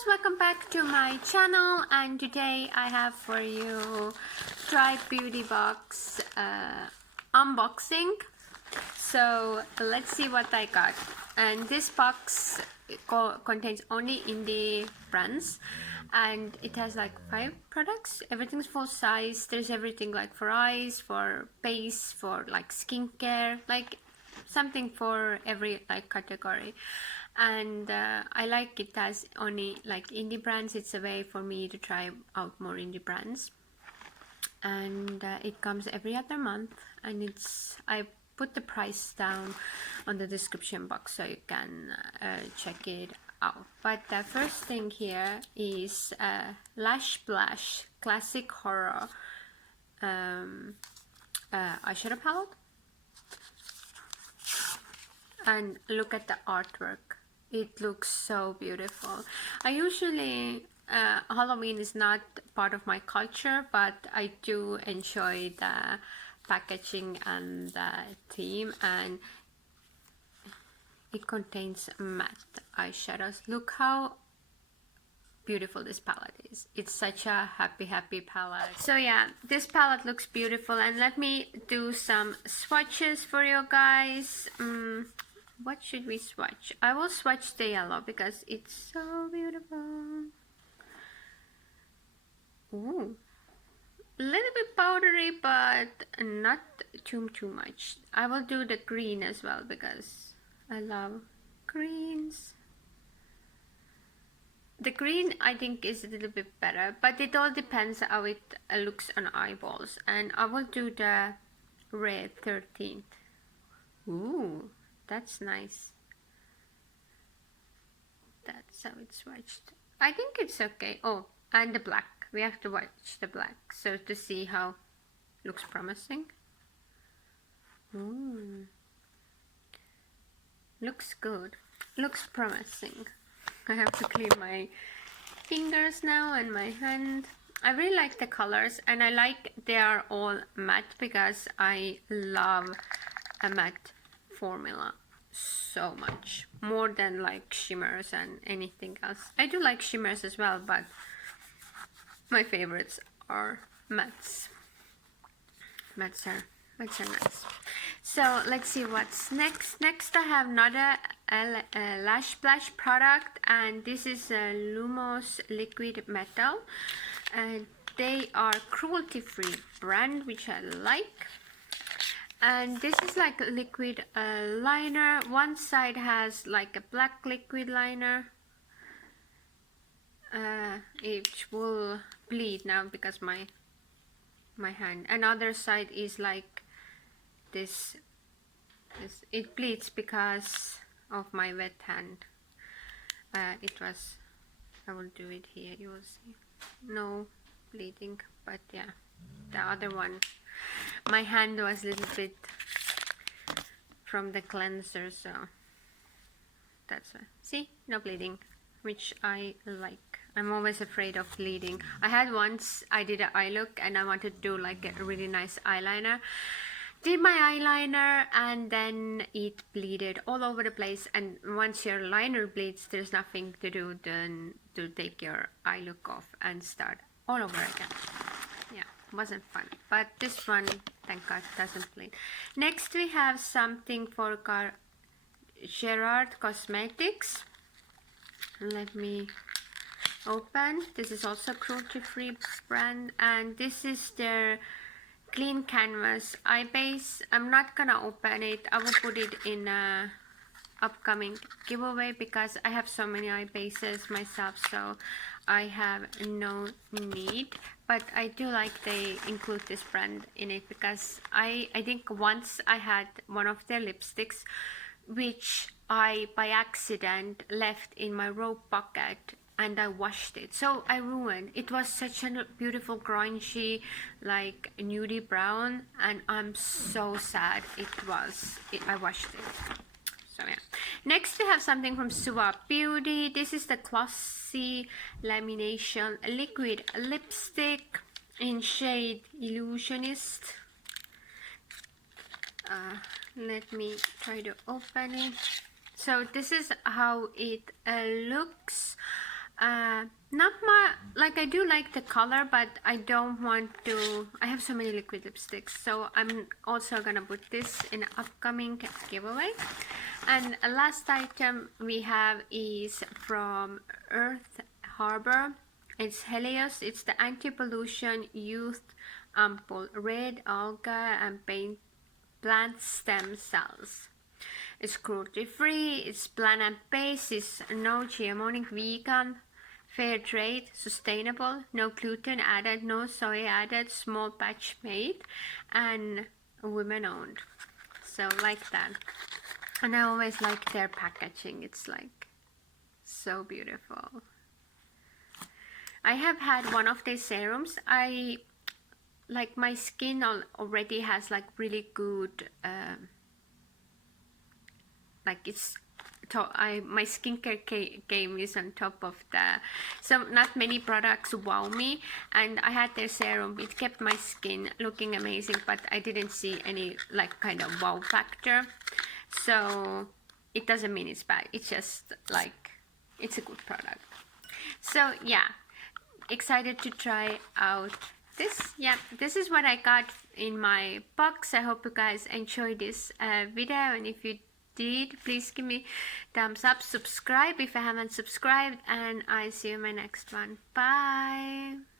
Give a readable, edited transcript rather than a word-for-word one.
Lumos, welcome back to my channel, and today I have for you Dry Beauty Box unboxing. So let's see what I got. And this box contains only indie brands, and it has like 5 products. Everything's full size. There's everything like for eyes, for base, for like skincare, like something for every like category. And I like it as only like indie brands. It's a way for me to try out more indie brands, and it comes every other month, and I put the price down on the description box so you can check it out. But the first thing here is Lash Splash Classic Horror eyeshadow palette, and look at the artwork. It looks so beautiful. I usually Halloween is not part of my culture, but I do enjoy the packaging and the theme, and it contains matte eyeshadows. Look how beautiful this palette is. It's such a happy palette. So yeah, this palette looks beautiful, and let me do some swatches for you guys. What should we swatch? I will swatch the yellow because it's so beautiful. Ooh, a little bit powdery, but not too much. I will do the green as well because I love greens. The green I think is a little bit better, but it all depends how it looks on eyeballs. And I will do the red 13th. Ooh, that's nice. That's how it's swatched. I think it's okay. Oh, and the black. We have to watch the black so to see how looks promising. Ooh. Looks good. Looks promising. I have to clean my fingers now and my hand. I really like the colors, and I like they are all matte because I love a matte formula so much, more than like shimmers and anything else. I do like shimmers as well, but my favorites are mattes. Mattes are nice. So let's see what's next. Next I have another Lash Splash product, and this is a Lumos liquid metal, and they are cruelty-free brand, which I like. And this is like a liquid liner. One side has like a black liquid liner. It will bleed now because my hand. Another side is like this. It bleeds because of my wet hand. I will do it here. You will see. No bleeding, but yeah, the other one. My hand was a little bit from the cleanser, so that's see, no bleeding, which I like. I'm always afraid of bleeding. I had once, I did an eye look and I wanted to do like a really nice eyeliner. Did my eyeliner and then it bleeded all over the place, and once your liner bleeds, there's nothing to do than to take your eye look off and start all over again. Yeah, wasn't fun, but this one, thank God, doesn't bleed. Next we have something for Gerard Cosmetics. Let me open. This is also cruelty-free brand, and this is their clean canvas eye base. I'm not gonna open it. I will put it in a upcoming giveaway because I have so many eye bases myself, so I have no need. But I do like they include this brand in it because I think once I had one of their lipsticks which I by accident left in my robe pocket, and I washed it, so I ruined. It was such a beautiful grungy like nudie brown, and I'm so sad I washed it. So yeah. Next we have something from Suva Beauty. This is the Glossy Lamination Liquid Lipstick in shade Illusionist. Let me try to open it. So this is how it looks. Not my, like I do like the color, but I don't want to, I have so many liquid lipsticks, so I'm also gonna put this in upcoming giveaway. And a last item we have is from Earth Harbor. It's Helios. It's the anti-pollution youth ampoule, red alga and paint plant stem cells. It's cruelty free, it's plant-based, it's no GMO, vegan, fair trade, sustainable, no gluten added, no soy added, small batch made, and women owned. So like that. And I always like their packaging. It's like so beautiful. I have had one of these serums. I like my skin already has like really good like it's my skincare game is on top of the, so not many products wow me, and I had their serum. It kept my skin looking amazing, but I didn't see any like kind of wow factor. So it doesn't mean it's bad, it's just like it's a good product. So yeah, excited to try out this. Yeah, this is what I got in my box. I hope you guys enjoyed this video, and if you did, please give me thumbs up, subscribe if you haven't subscribed, and I see you in my next one. Bye.